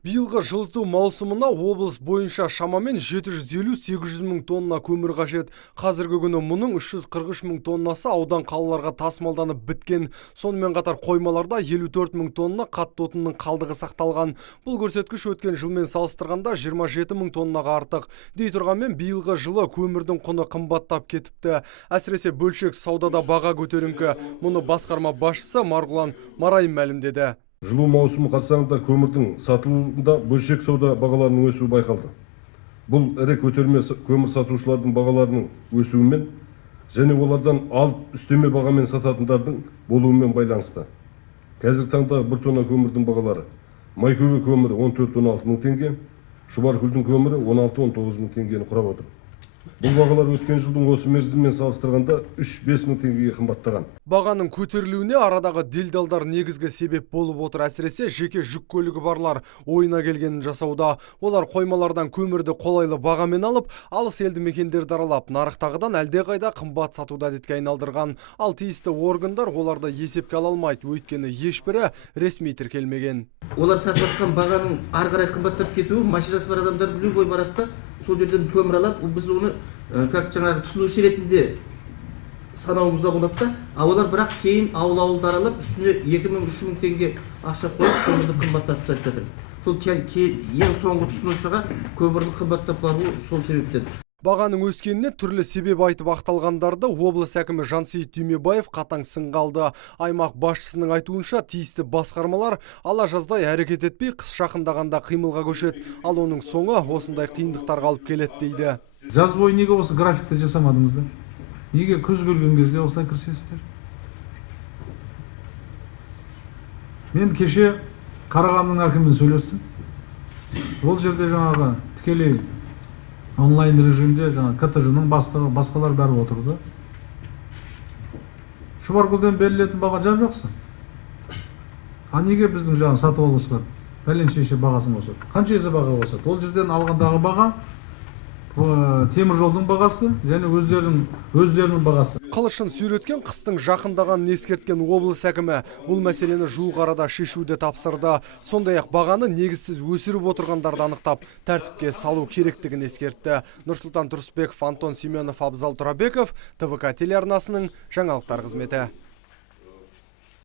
Биылғы жылыту маусымына облыс бойынша шамамен 750-800 мың тонна көмір қажет. Қазіргі күні мұның 343 мың тоннасы аудан қалаларға тасымалданып біткен. Сонымен қатар қоймаларда 54 мың тонна қатты отынның қалдығы сақталған. Бұл көрсеткіш өткен жылмен салыстырғанда 27 мың тоннаға артық. Дей тұрғанмен биылғы жылы көмірдің құны қымбаттап кетіпті. Әсіресе бөлшек саудада баға көтеріңкі. Мұны басқарма басшысы Марғұлан Марай мәлімдеді. Жылу маусымы қарсаңында көмірдің сатылуында бөлшек сауда бағаларының өсуі байқалды. Бұл ірі көтерме көмір сатушылардың бағаларының өсуімен және олардан алып үстеме бағамен сататындардың болуымен байланысты. Қазіргі таңда бір тонна көмірдің бағалары Майкөбе көмірі 14-16 мың теңге, Шұбаркөлдің көмірі 16-19 мың теңгені құрап отыр. Бұл бағалар өткен жылдың осы мерзімімен салыстырғанда 3-5 мың теңгеге қымбаттаған. Бағаның көтерілуіне арадағы делдалдар негізгі себеп болып отыр. Әсіресе жеке жүк көлігі барлар ойына келгенін жасауда. Олар қоймалардан көмірді қолайлы бағамен алып, алыс елді мекендерді аралап, нарықтағыдан әлдеқайда қымбат сатуда әдетке айналдырған. Ал тиісті органдар оларды есепке ала алмайды, өйткені ешбірі ресми тіркелмеген. Олар сатып жатқан бағаның ары қарай қымбаттап кетуі, машинасы бар адамдар любой барады да, сол жерден көмір алады. Біз оны как жаңағы тұтынушы ретінде санауымызда болады да, олар бірақ кейін ауыл-ауылды аралап, үстіне 2000-3000 мың теңге ақша қойып, көмірді қымбаттатып жатыр. Сол ең соңғы тұтынушыға көмірдің қымбаттап баруы сол себептен. Бағаның өскеніне түрлі себеп айтып ақталғандарды облыс әкімі Жансейіт Түймебаев қатаң сынға алды. Аймақ басшысының айтуынша тиісті басқармалар ала жаздай әрекет етпей, қыс жақындағанда қимылға көшеді. Ал оның соңы осындай қиындықтарға алып келеді дейді. Жаз бойы неге осы графикті жасамадыңыздар? Неге күз келген кезде осылай кірісесіздер? Мен кеше Қарағандының әкімімен сөйлестім. Ол жерде жаңағы тікелей онлайн режимде жаңа КТЖ-ның бастығы, басқалар бәрі отырды. Шұбаркөлден берілетін баға жап-жақсы. А неге біздің жаңа сатып алушылар пәленшеше бағасын қосады? Қанша есе баға қосады? Ол жерден алғандағы баға темір жолдың бағасы және өздерінің бағасы. Қылышын сүйреткен қыстың жақындағанын ескерткен облыс әкімі бұл мәселені жуық арада шешуді тапсырды. Сондай-ақ бағаны негізсіз өсіріп отырғандарды анықтап, тәртіпке салу керектігін ескертті. Нұрсұлтан Тұрысбеков, Антон Семенов, Абзал Тұрабеков, ТВК телеарнасының жаңалықтар қызметі.